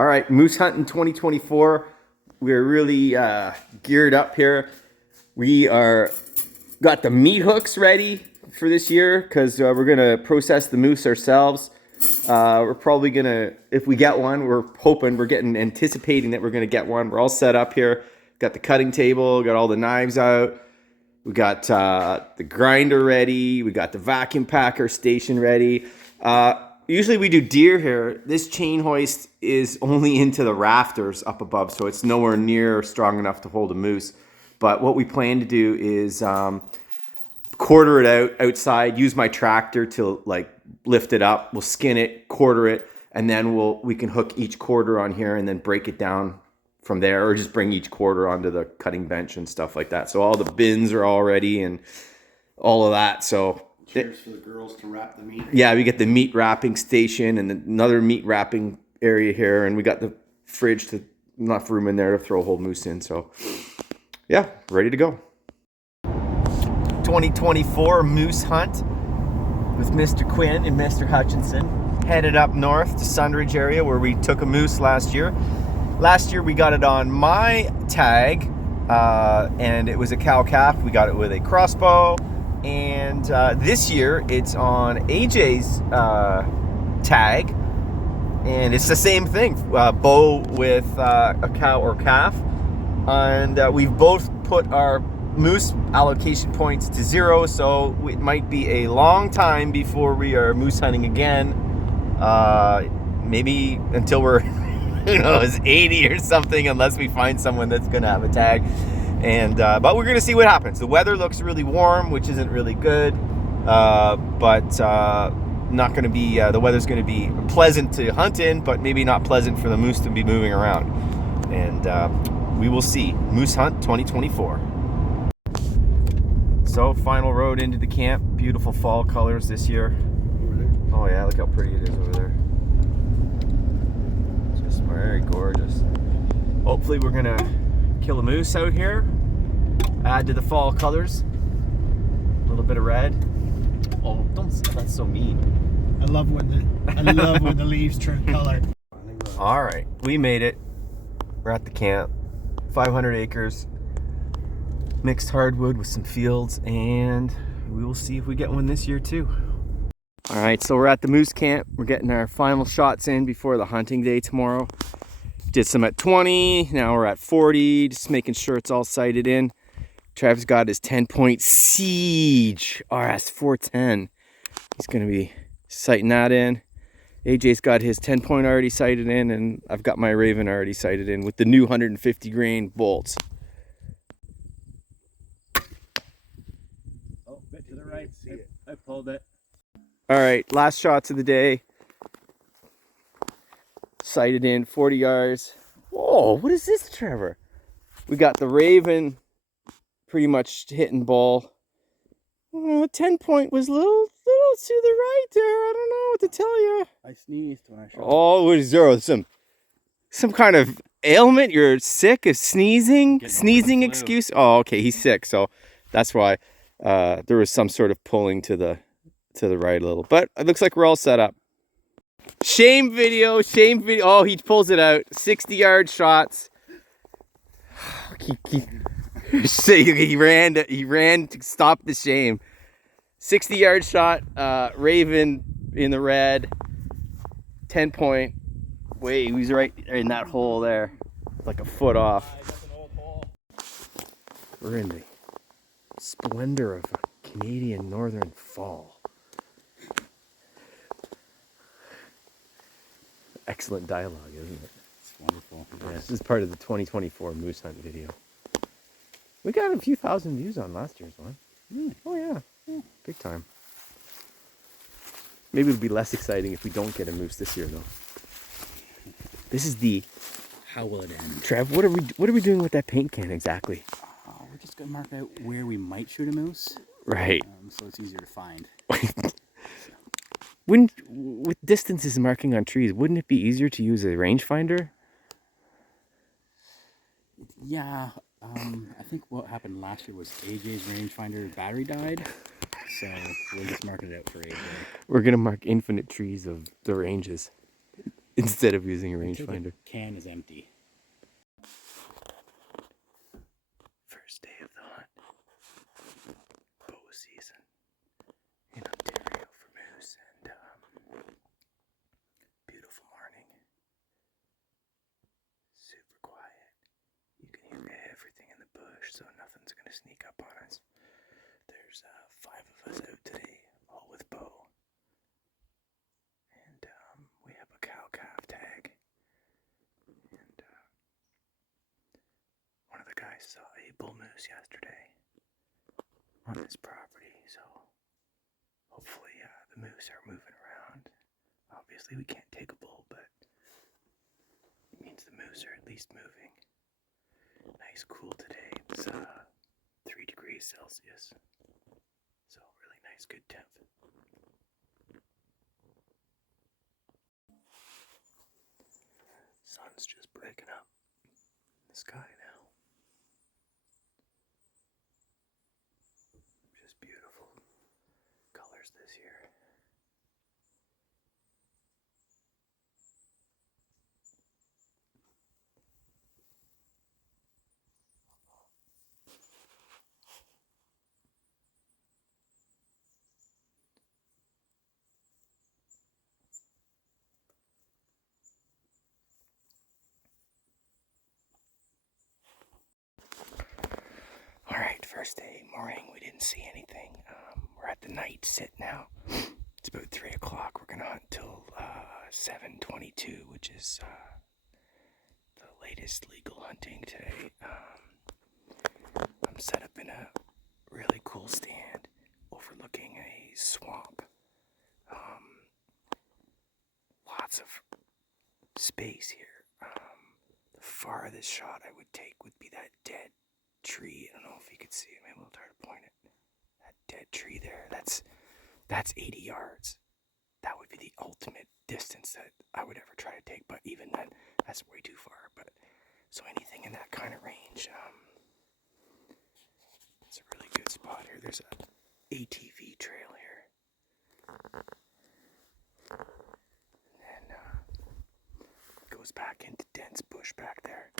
All right, moose hunting 2024. We're really geared up here. We are got the meat hooks ready for this year because we're gonna process the moose ourselves. We're probably gonna, if we get one, we're hoping, anticipating that we're gonna get one. We're all set up here. Got the cutting table, got all the knives out. We got the grinder ready. We got the vacuum packer station ready. Usually we do deer here. This chain hoist is only into the rafters up above, so it's nowhere near strong enough to hold a moose. But what we plan to do is quarter it outside, use my tractor to like lift it up. We'll skin it, quarter it, and then we can hook each quarter on here and then break it down from there, or just bring each quarter onto the cutting bench and stuff like that. So all the bins are all ready and all of that. So cheers for the girls to wrap the meat. Yeah, we get the meat wrapping station and another meat wrapping area here, and we got the fridge to enough room in there to throw a whole moose in. So yeah, ready to go. 2024 moose hunt with Mr. Quinn and Mr. Hutchinson. Headed up north to Sundridge area where we took a moose last year. Last year we got it on my tag, and it was a cow calf. We got it with a crossbow. And this year it's on AJ's tag, and it's the same thing, bow with a cow or calf. And we've both put our moose allocation points to 0, so it might be a long time before we are moose hunting again. Maybe until we're, who knows, 80 or something, unless we find someone that's gonna have a tag. And but we're gonna see what happens. The weather looks really warm, which isn't really good, but not gonna be. The weather's gonna be pleasant to hunt in, but maybe not pleasant for the moose to be moving around. And we will see. Moose Hunt 2024. So final road into the camp. Beautiful fall colors this year. Over there. Oh yeah, look how pretty it is over there. Just very gorgeous. Hopefully we're gonna kill a moose out here, add to the fall colors, a little bit of red. Oh, don't say that's so mean. I love when the leaves turn color. All right, we made it. We're at the camp, 500 acres, mixed hardwood with some fields, and we will see if we get one this year too. All right, so we're at the moose camp. We're getting our final shots in before the hunting day tomorrow. Did some at 20, now we're at 40, just making sure it's all sighted in. Travis got his Tenpoint Seige RS410. He's gonna be sighting that in. AJ's got his 10-point already sighted in, and I've got my Ravin already sighted in with the new 150 grain bolts. Oh, bit to the right. I pulled it. All right, last shots of the day. Sighted in 40 yards. Whoa, what is this, Trevor? We got the Ravin pretty much hitting ball. 10-point was a little to the right there. I don't know what to tell you. I sneezed when I shot. Oh, what is there? Some kind of ailment? You're sick of sneezing? Sneezing excuse? Oh, okay, he's sick, so that's why there was some sort of pulling to the right a little. But it looks like we're all set up. Shame video. Oh, he pulls it out. 60-yard shots. He ran to stop the shame. 60-yard shot. Ravin in the red. 10-point. Wait, he was right in that hole there. Like a foot off. We're in the splendor of a Canadian northern fall. Excellent dialogue, isn't it? It's wonderful. Yeah, this is part of the 2024 moose hunt video. We got a few thousand views on last year's one. Oh yeah, big time. Maybe it'll be less exciting if we don't get a moose this year, though. This is the. How will it end? Trev, what are we doing with that paint can exactly? We're just gonna mark out where we might shoot a moose. Right. So it's easier to find. Wouldn't, with distances marking on trees, wouldn't it be easier to use a rangefinder? Yeah, I think what happened last year was AJ's rangefinder battery died, so we'll just mark it out for AJ. We're gonna mark infinite trees of the ranges. instead of using a Until the rangefinder. can is empty. First day of the hunt. Bow season in Ontario for moose, and beautiful morning. Super quiet. You can hear everything in the bush, so nothing's gonna sneak up on us. There's 5 of us out today, all with bow. And we have a cow-calf tag. And one of the guys saw a bull moose yesterday on his property, so hopefully the moose are moving around. Obviously we can't take a bull, but it means the moose are at least moving. Nice cool today. It's 3 degrees Celsius. So really nice, good temp. Sun's just breaking up in the sky now. Just beautiful colors this year. Alright, first day, morning, we didn't see anything. We're at the night sit now. It's about 3 o'clock. We're going to hunt till 7:22, which is the latest legal hunting today. I'm set up in a really cool stand overlooking a swamp. Lots of space here. The farthest shot I would take would be that dead tree. I don't know if you could see it. Maybe we'll try to point it. That dead tree there. That's 80 yards. That would be the ultimate distance that I would ever try to take. But even then, that's way too far. But so anything in that kind of range, it's a really good spot here. There's a ATV trail here. And it goes back into dense bush back there.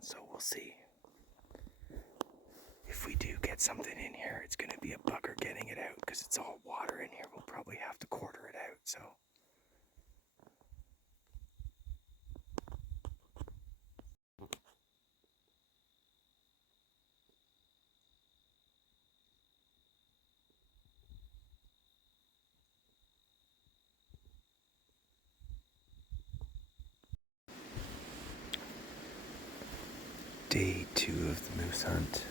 So we'll see. If we do get something in here, it's going to be a bugger getting it out because it's all water in here. We'll probably have to quarter it out, so. Day 2 of the moose hunt.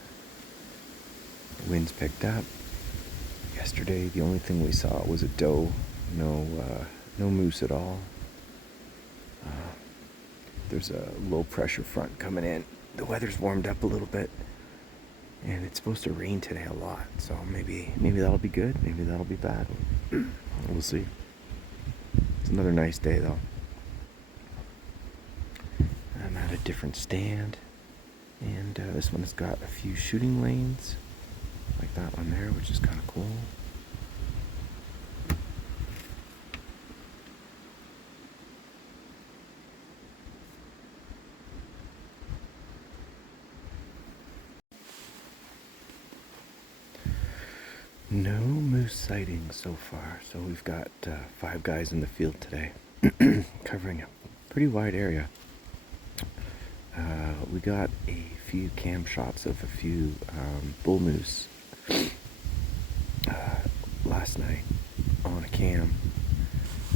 The wind's picked up. Yesterday, the only thing we saw was a doe. No moose at all. There's a low pressure front coming in. The weather's warmed up a little bit, and it's supposed to rain today a lot. So maybe that'll be good. Maybe that'll be bad. We'll see. It's another nice day though. I'm at a different stand. And this one has got a few shooting lanes, like that one there, which is kind of cool. No moose sightings so far, so we've got 5 guys in the field today, covering a pretty wide area. We got a few cam shots of a few bull moose last night on a cam.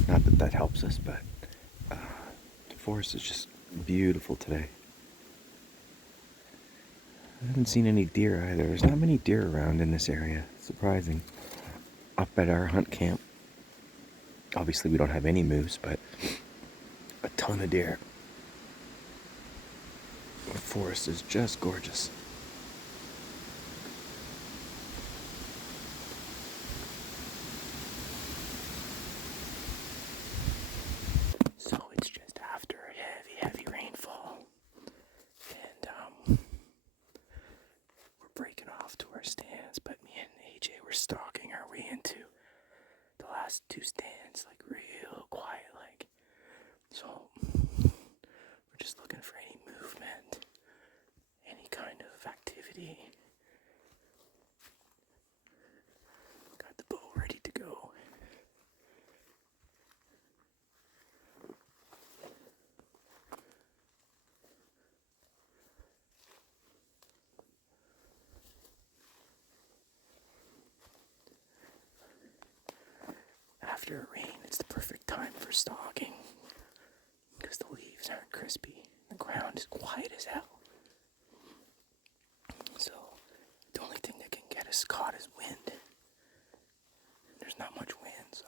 Not that that helps us, but the forest is just beautiful today. I haven't seen any deer either. There's not many deer around in this area. Surprising. Up at our hunt camp, obviously we don't have any moose, but a ton of deer. The forest is just gorgeous. So it's just after a heavy rainfall, and we're breaking off to our stands, but me and AJ were stalking our way into the last 2 stands, like real quiet, like So we're just looking for any movement, any kind of activity. Got the bow ready to go. After a rain, it's the perfect time for stalking because the leaves aren't crispy. The ground is quiet as hell. So the only thing that can get us caught is wind. There's not much wind, so.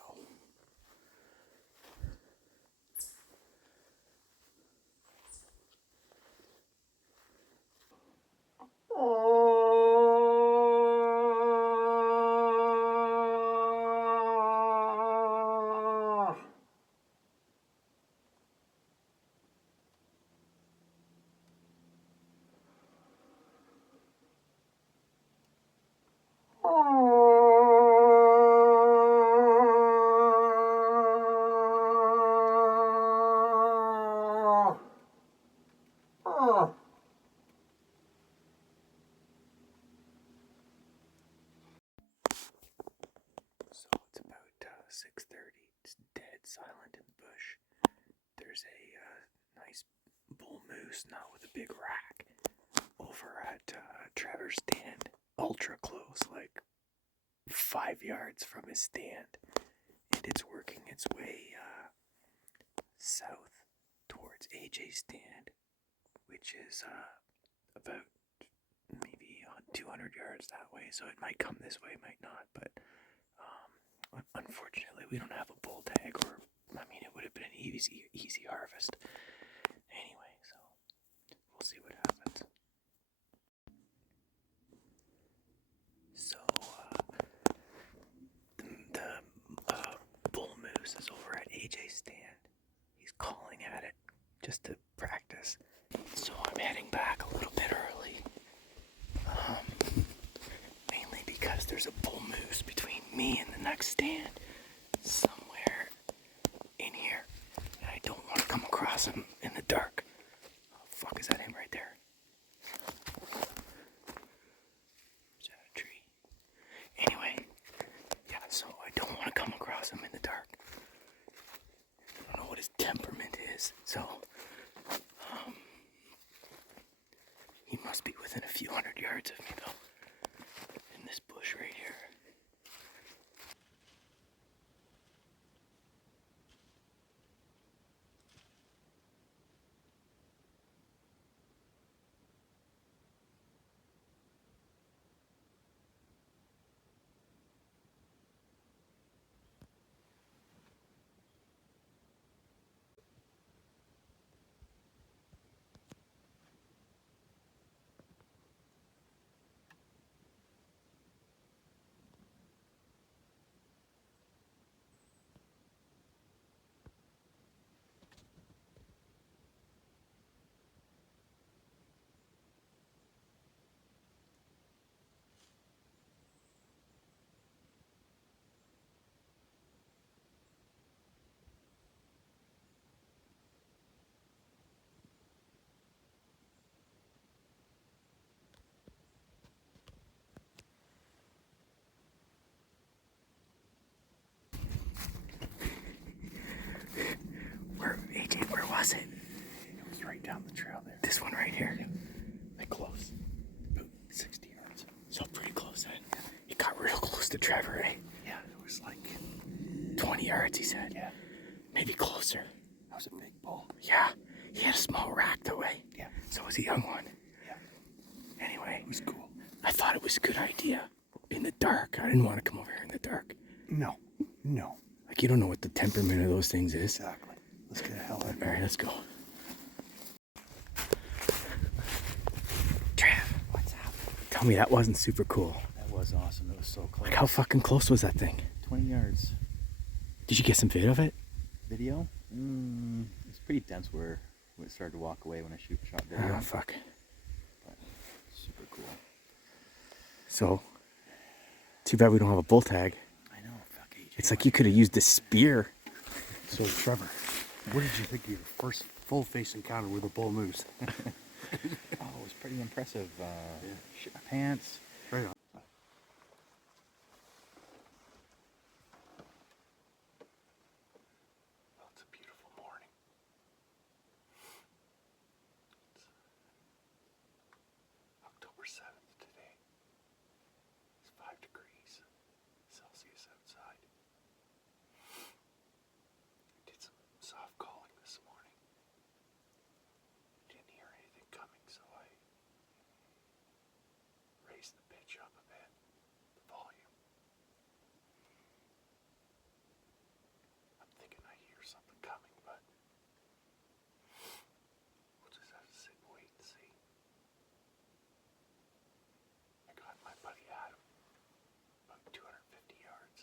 So it's about 6:30. It's dead silent in the bush. There's a nice bull moose, not with a big rack, over at Trevor's stand. Ultra close, like 5 yards from his stand. And it's working its way south towards AJ's stand, which is about maybe 200 yards that way. So it might come this way, might not, but unfortunately, we don't have a bull tag, or I mean, it would have been an easy harvest. Anyway, so we'll see what happens. So the bull moose is over at AJ's stand. He's calling at it just to practice. So I'm heading back a little bit early, mainly because there's a bull moose between me and the next stand somewhere in here, and I don't want to come across him in the dark. Oh, fuck, is that him right there? Is that a tree? Anyway, yeah, so I don't want to come across him in the dark. I don't know what his temperament is, so he must be within a few hundred yards of me, though, in this bush right here. Where was it? It was right down the trail there. This one right here? Yeah. Like close? About 60 yards. So pretty close then. It got real close to Trevor, eh? Yeah, it was like 20 yards, he said. Yeah. Maybe closer. That was a big bull. Yeah. He had a small rack though, eh? Yeah. So was a young one. Yeah. Anyway. It was cool. I thought it was a good idea. In the dark. I didn't want to come over here in the dark. No. Like, you don't know what the temperament of those things is. Exactly. Let's get the hell out of All here. right, let's go. Trav, What's up? tell me that wasn't super cool. That was awesome. It was so close. Like, how fucking close was that thing? 20 yards. Did you get some vid of it? Video? It's pretty dense where it started to walk away when I shot video. Oh, fuck. But super cool. So, too bad we don't have a bull tag. I know. Fuck AJ. It's like you could have used a spear. So Trevor, What did you think of your first full-face encounter with a bull moose? Oh, it was pretty impressive. Shit my pants. Right on. Well, it's a beautiful morning. It's October 7th today. It's 5 degrees Celsius outside. I did some soft calling this morning. Didn't hear anything coming, so I raised the pitch up a bit, the volume. I'm thinking I hear something coming, but we'll just have to sit and wait and see. I got my buddy Adam about 250 yards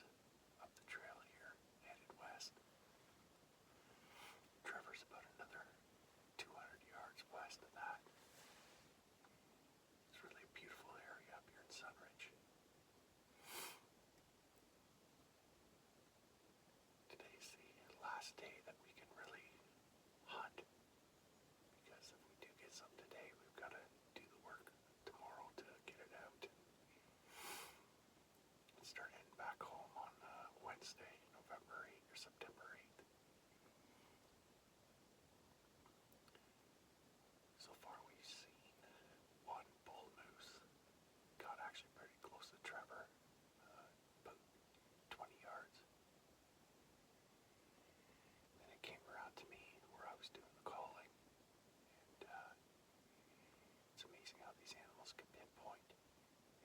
up the trail here, headed west. Trevor's about another 200 yards west of that. It's really a beautiful area up here in Sunridge. Today's the last day that we can really hunt, because if we do get some today, we've got to do the work tomorrow to get it out and start heading back home on Wednesday, November 8th or September 8th. So far we've seen one bull moose. Got actually pretty close to Trevor, about 20 yards. Then it came around to me where I was doing the calling, and it's amazing how these animals can pinpoint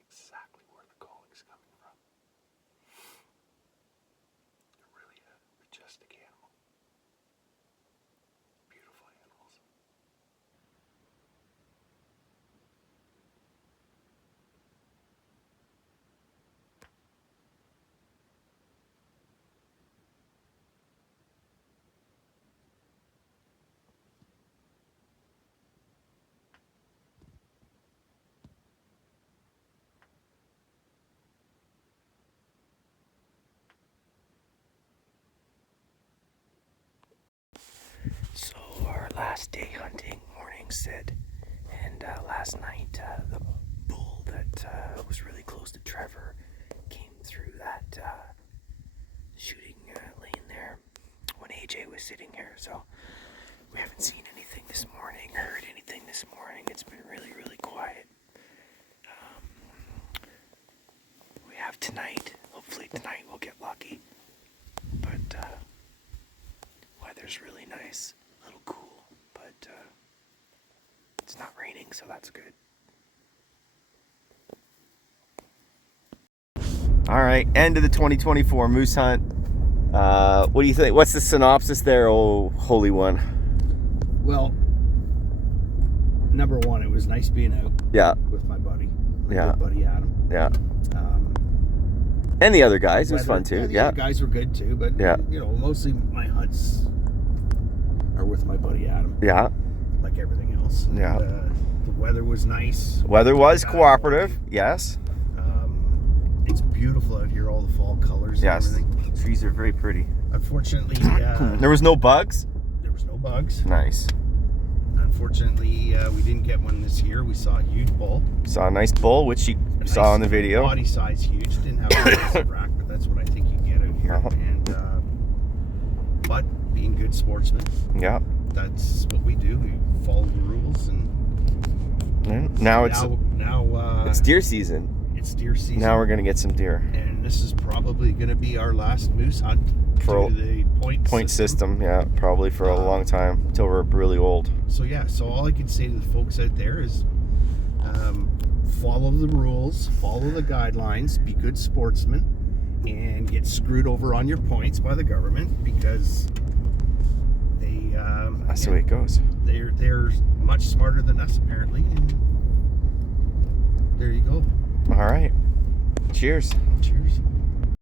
exactly where the calling's coming from. They're really a majestic animal. Beautiful animals. So our last day hunting, morning sit, and last night the bull that was really close to Trevor came through that shooting lane there when AJ was sitting here. So we haven't seen anything this morning, heard anything this morning. It's been really, really quiet. We have tonight. Hopefully tonight we'll get lucky. But weather's really nice. A little cool, but it's not raining, so that's good. All right, end of the 2024 moose hunt. What do you think? What's the synopsis there, oh holy one? Well, number one, it was nice being out Yeah, with my buddy. My Yeah. good buddy Adam. yeah. And the other guys, it was fun too. The Yeah, other guys were good too, but Yeah. Mostly my hunts are with my buddy Adam, yeah. like everything else. Yeah. And, the weather was nice. Weather was Got cooperative. away. Yes. It's beautiful out here, all the fall colors Yes. and everything. Trees are very pretty. Unfortunately, There was no bugs. there was no bugs. Nice. Unfortunately, we didn't get one this year. We saw a huge bull. Saw a nice bull, which you A saw nice on the video. Body size huge. Didn't have a massive rack, but that's what I think you get out here. Uh-huh. And but being good sportsmen, Yeah. that's what we do. We follow the rules, and Now it's now deer season. it's deer season. Now we're gonna get some deer. and this is probably going to be our last moose hunt For due to the Point system, yeah, probably for a long time until we're really old. So yeah, so all I can say to the folks out there is follow the rules, follow the guidelines, be good sportsmen, and get screwed over on your points by the government, because they That's the way it goes. they're much smarter than us apparently, and there you go. All right. Cheers. Cheers.